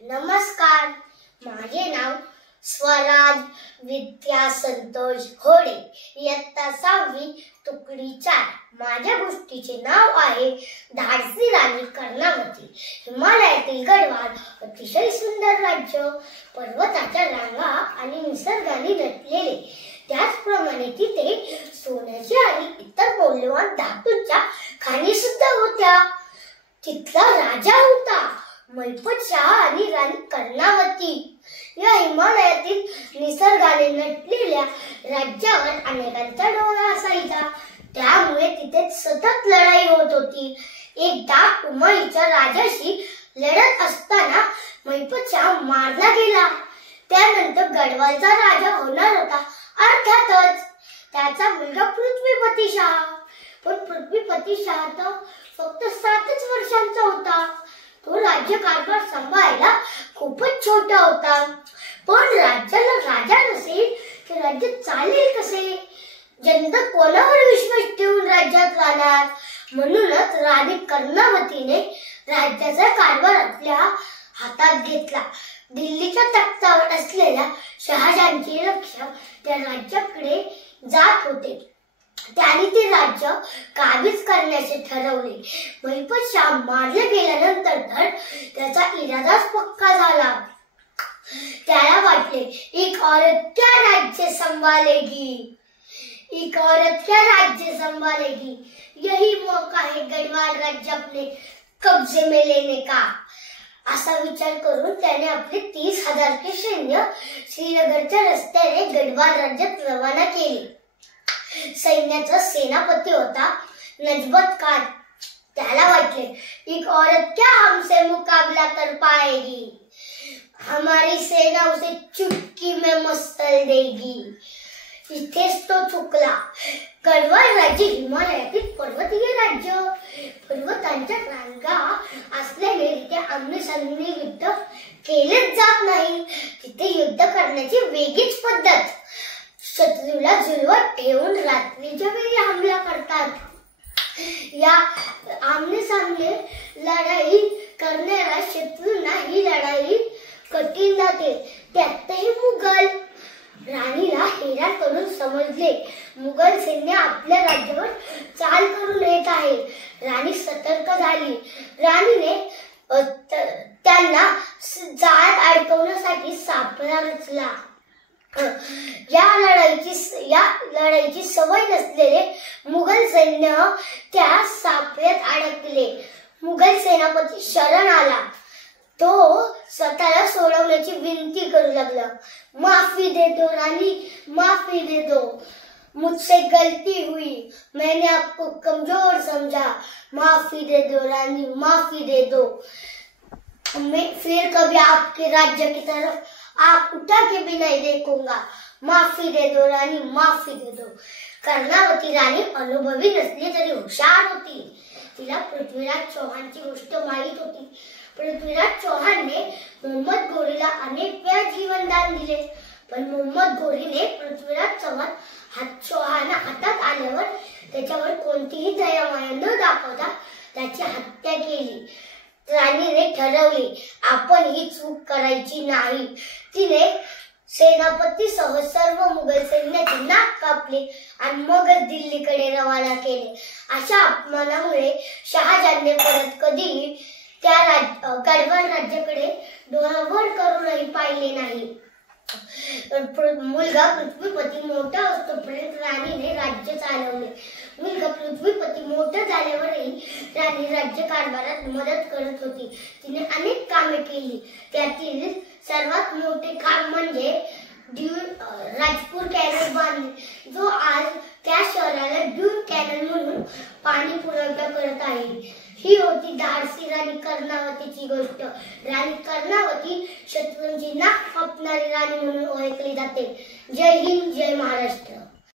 नमस्कार, माझे नाव स्वराज विद्या संतोष घोडे, इयत्ता 6वी तुकडी 4। माझ्या गोष्टीचे नाव आहे धाडसी राणी कर्णावती। हिमालयातील गडवाल अतिशय सुंदर राज्य, पर्वताच्या रांगा आणि निसर्गाने नटलेले। त्याचप्रमाणे तिथे सोन्याची आणि इतर मौल्यवान धातूंच्या खाणी सुद्धा होत्या। तिथला राजा होता मैफत शाह आणि राणी कर्णावती। या हिमालयातील निसर्गाने नटलेल्या राज्यावर अनेकांचा डोळा असायचा, त्यामुळे तिथे सतत लढाई होत होती। एकदा कुमारीच्या राजाशी लढत असताना मैफत शाह मारला गेला। त्यानंतर गडवालचा राजा होणार होता अर्थातच त्याचा मुलगा पृथ्वीपती शाह। पण पृथ्वीपती शाह तर फक्त 7च वर्षांचा होता। तो राज्यकारभार सांभाळायला खूपच छोटा होता। पण राज्याला राजा नसेल तर राज्य चालेल कसे? जनता कोणावर विश्वास ठेवून राज्यात राहणार? म्हणूनच राणी कर्णावतीने राज्याचा कारभार आपल्या हातात घेतला। दिल्लीच्या तख्तावर असलेल्या शहाजहानचे लक्ष त्या राज्याकडे जात होते। त्याने ते राज्य काबीज करण्याचे ठरवले। मैफत शाह मारले गेल्यानंतर तर त्याचा इरादाच पक्का झाला। त्याला वाटले, एक औरत क्या राज्य संभालेगी, एक औरत क्या राज्य संभालेगी, यही मौका है गढ़वाल राज्य अपने कब्जे में लेने का। असा विचार करून त्याने आपले 30,000 के सैन्य श्रीनगरच्या रस्त्याने गढ़वाल राज्यात रवाना केले। सैन्याचा सेनापती होता नजबत खान। त्याला वाटले, एक औरत क्या हमसे मुकाबला कर पाएगी, हमारी सेना उसे चुटकी में मस्तल देगी। इथेच तो चुकला। गढ़वाल राज्य हिमालयातील पर्वतीय राज्य, पर्वतांच्या रांगा असल्याने तिथे आमने-सामने युद्ध केलेच जात नाही। तिथे युद्ध करण्याची वेगळीच पद्धत, शत्रूला झुलवत ठेवून रात्रीच्या वेळी हमला करतात। या आमने-सामने लढाई करणाऱ्या शत्रूंना ही लढाई कठीण जाते। त्यातही मुघल राणीला हैराण करून समजले, मुघल सैन्य आपल्या राज्यावर चाल करून येत आहे। राणी सतर्क झाली। राणीने त्यांना जाळ्यात अडकवण्यासाठी सापळा रचला। या लढाईची सवय नसलेले मुघल सैन्य त्या सापळ्यात अडकले। मुघल सेनापती शरण आला। तो स्वतःला सोडवण्याची विनंती करू लागला। माफी दे दो रानी, माफी दे दो, मुझसे गलती हुई, मैंने आपको कमजोर समझा, माफी दे दो रानी, माफी दे दो, मैं फिर कभी आपके राज्य की तरफ आंख उठा के भी नहीं देखूंगा, माफी दे दो रानी, माफी दे दो। कर्णावती राणी अनुभवी नसली तरी हुशार होती। तिला पृथ्वीराज चौहानची गोष्ट माहित होती। पृथ्वीराज चौहानने मोहम्मद घोरीला अनेक वेळा जीवनदान दिले, पण मोहम्मद घोरीने पृथ्वीराज चौहान हातात आल्यावर त्याच्यावर कोणतीही दयामाया न दाखवता त्याची हत्या केली। राणीने ठरवले, आपण ही चूक करायची नाही। तिने सेनापतीसह सर्व मुघल सैन्याचे नाक कापले आणि मगच दिल्लीकडे रवाना केले। अशा अपमानामुळे शहाजहानने परत कधीही त्या गढ़वाल राज्याकडे डोळा वर करूनही पाहिले नाही। मुलगा पृथ्वीपती मोठा असतोपर्यंत राणीने राज्य चालवले। मुलगा पृथ्वीपती मोठा झाल्यावरही राणी राज्यकारभारात मदत करत होती। तिने अनेक कामे केली। त्यातील सर्वात मोठे काम म्हणजे राजपूर कॅनल बांधणे, जो आज त्या शहराला ड्यून कॅनल म्हणून पाणी पुरवठा करत आहे। ही होती धाडसी राणी कर्णावतीची गोष्ट। राणी कर्णावती शत्रूंची नाक कापणारी राणी म्हणून ओळखली जाते। जय हिंद, जय महाराष्ट्र।